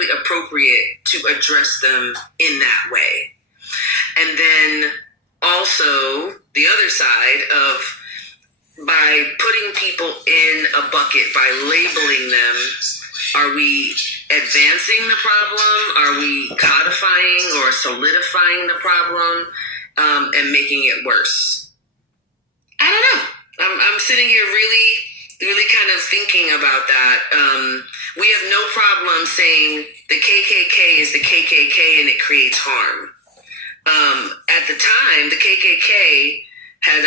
entirely appropriate to address them in that way. And then also the other side of, by putting people in a bucket, by labeling them, are we advancing the problem? Are we codifying or solidifying the problem and making it worse? I don't know. I'm sitting here really kind of thinking about that. We have no problem saying the KKK is the KKK and it creates harm. At the time, the KKK had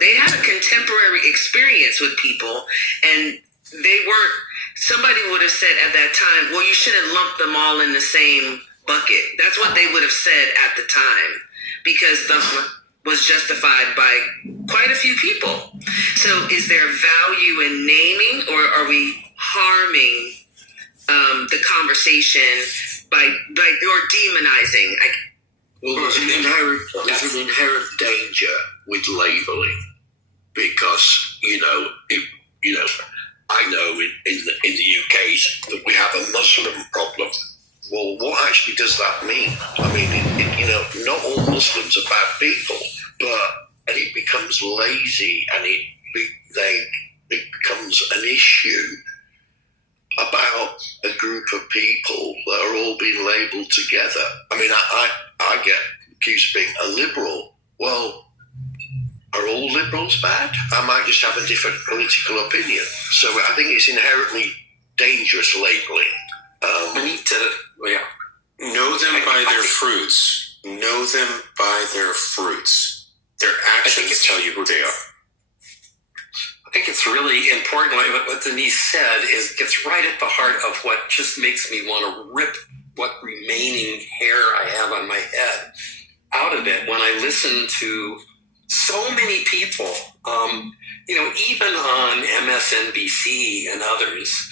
they had a contemporary experience with people, and they weren't. Somebody would have said at that time, well, you shouldn't lump them all in the same bucket. That's what they would have said at the time, because the was justified by quite a few people. So is there value in naming, or are we harming the conversation by or demonizing? Well, there's an inherent danger with labeling, because I know in the UK that we have a Muslim problem. Well, what actually does that mean? I mean, not all Muslims are bad people, and it becomes lazy, and it becomes an issue about a group of people that are all being labelled together. I mean, I get accused of being a liberal. Well, are all liberals bad? I might just have a different political opinion. So I think it's inherently dangerous labelling. We need to know them by their fruits. Know them by their fruits. Their actions tell you who they are. I think it's really important. What Denise said gets right at the heart of what just makes me want to rip what remaining hair I have on my head out of it when I listen to so many people, even on MSNBC and others,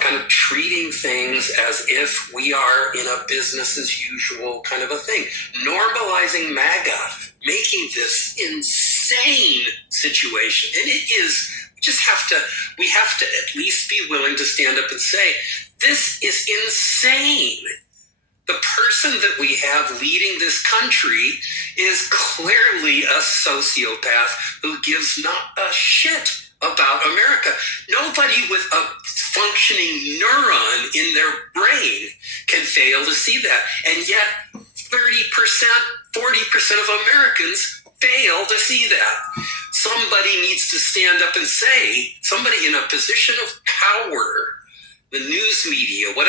kind of treating things as if we are in a business as usual kind of a thing, normalizing MAGA, making this insane situation. And it is, we have to at least be willing to stand up and say, this is insane. The person that we have leading this country is clearly a sociopath who gives not a shit about America. Nobody with a functioning neuron in their brain can fail to see that. And yet 30%, 40% of Americans fail to see that. Somebody needs to stand up and say, somebody in a position of power, the news media, whatever,